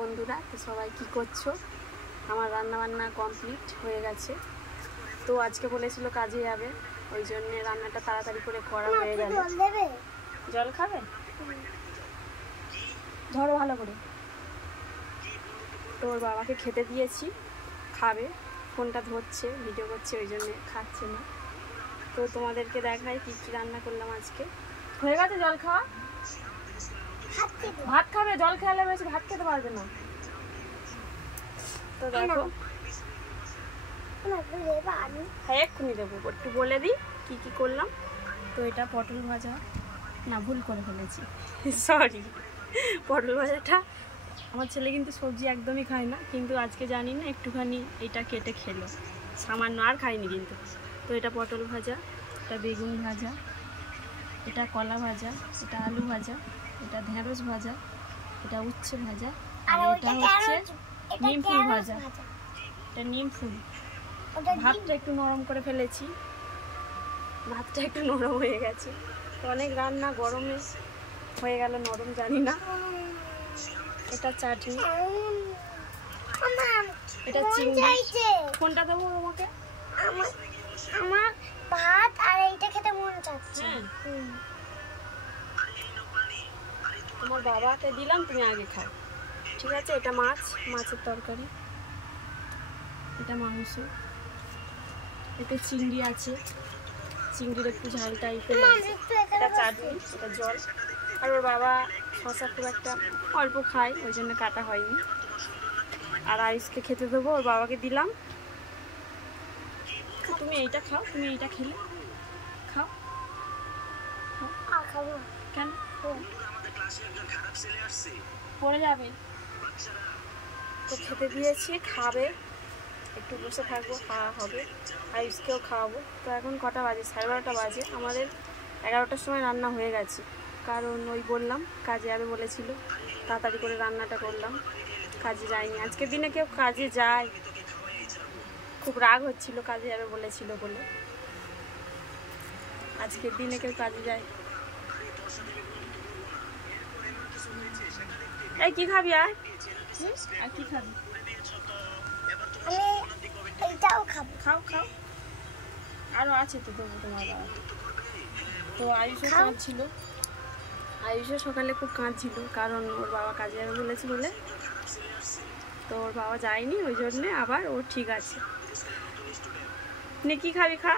বন্ধুরা, তো সবাই কি করছো? আমার রান্না বান্না কমপ্লিট হয়ে গেছে। তো আজকে বলেছিল কাজে যাবে, ওই জন্য রান্নাটা তাড়াতাড়ি করে করা হয়ে গেল। জল খাবে? ধরো ভালো করে। তো ওর বাবাকে খেতে দিয়েছি, খাবে। ফোনটা ধরছে, ভিডিও করছে, ওই জন্য খাচ্ছে না। তো তোমাদেরকে দেখাই কী কী রান্না করলাম আজকে। হয়ে গেছে জল খাওয়া? ভাত খাবে? জল খেলে বেশি ভাত খেতে পারবে না। তো দেখো, হ্যাঁ এক্ষুনি দেবো, একটু বলে দিই কী কী করলাম। তো এটা পটল ভাজা, না ভুল করে ফেলেছি, সরি। পটল ভাজাটা আমার ছেলে কিন্তু সবজি একদমই খায় না, কিন্তু আজকে জানি না একটুখানি এটা কেটে খেলো, সামান্য, আর খায়নি কিন্তু। তো এটা পটল ভাজা, এটা বেগুন ভাজা, এটা কলা ভাজা, এটা আলু ভাজা, এটা ঢেঁড়স ভাজা, এটা উচ্ছে ভাজা, আর এটা হচ্ছে নিম ফুল ভাজা। এটা নিম ফুল। ভাতটা একটু নরম করে ফেলেছি, ভাতটা একটু নরম হয়ে গেছে। তো অনেক রান্না গরমে হয়ে গেল নরম, জানি না। এটা চাটনি, এটা চিংড়ি। কোনটা দেবো তোমাকে? আমার ভাত আর এইটা খেতে মন চাচ্ছে। তোমার বাবাকে দিলাম, তুমি আগে খাও, ঠিক আছে? এটা মাছ, মাছের তরকারি, এটা মাংস, এতে চিংড়ি আছে, চিংড়ির একটু ঝাল টাইপের। এটা চাটনি, এটা জল। আর ওর বাবা শশা খুব একটা অল্প খায়, ওই জন্য কাটা হয়নি। আর আইসকে খেতে দেবো, ওর বাবাকে দিলাম। তুমি এইটা খাও, তুমি এইটা খেলে খাও। কেন পড়ে যাবে? তো খেতে দিয়েছি, খাবে, একটু বসে থাকবো, খাওয়া হবে। আইসকেও খাওয়াবো। তো এখন কটা বাজে? 12:30 বাজে। আমাদের 11টার সময় রান্না হয়ে গেছে, কারণ ওই বললাম কাজে যাবে বলেছিল, তাড়াতাড়ি করে রান্নাটা করলাম। কাজে যায়নি আজকের দিনে, কেউ কাজে যায়? খুব রাগ হচ্ছিল কাজে যাবে বলেছিল বলে। আজকের দিনে কেউ কাজে যায়? এই কি খাবি? আর কি খাবি? এইটাও খাবো। খাও খাও, আরও আছে তো দেবো তোমার বাবা। তো আয়ুষও কাঁদছিল, আয়ুষও সকালে খুব কাঁদছিল, কারণ ওর বাবা কাজে যাবে বলেছে বলে। তো ওর বাবা যায়নি, ওই জন্যে আবার ও ঠিক আছে। নে কি খাবি? খা।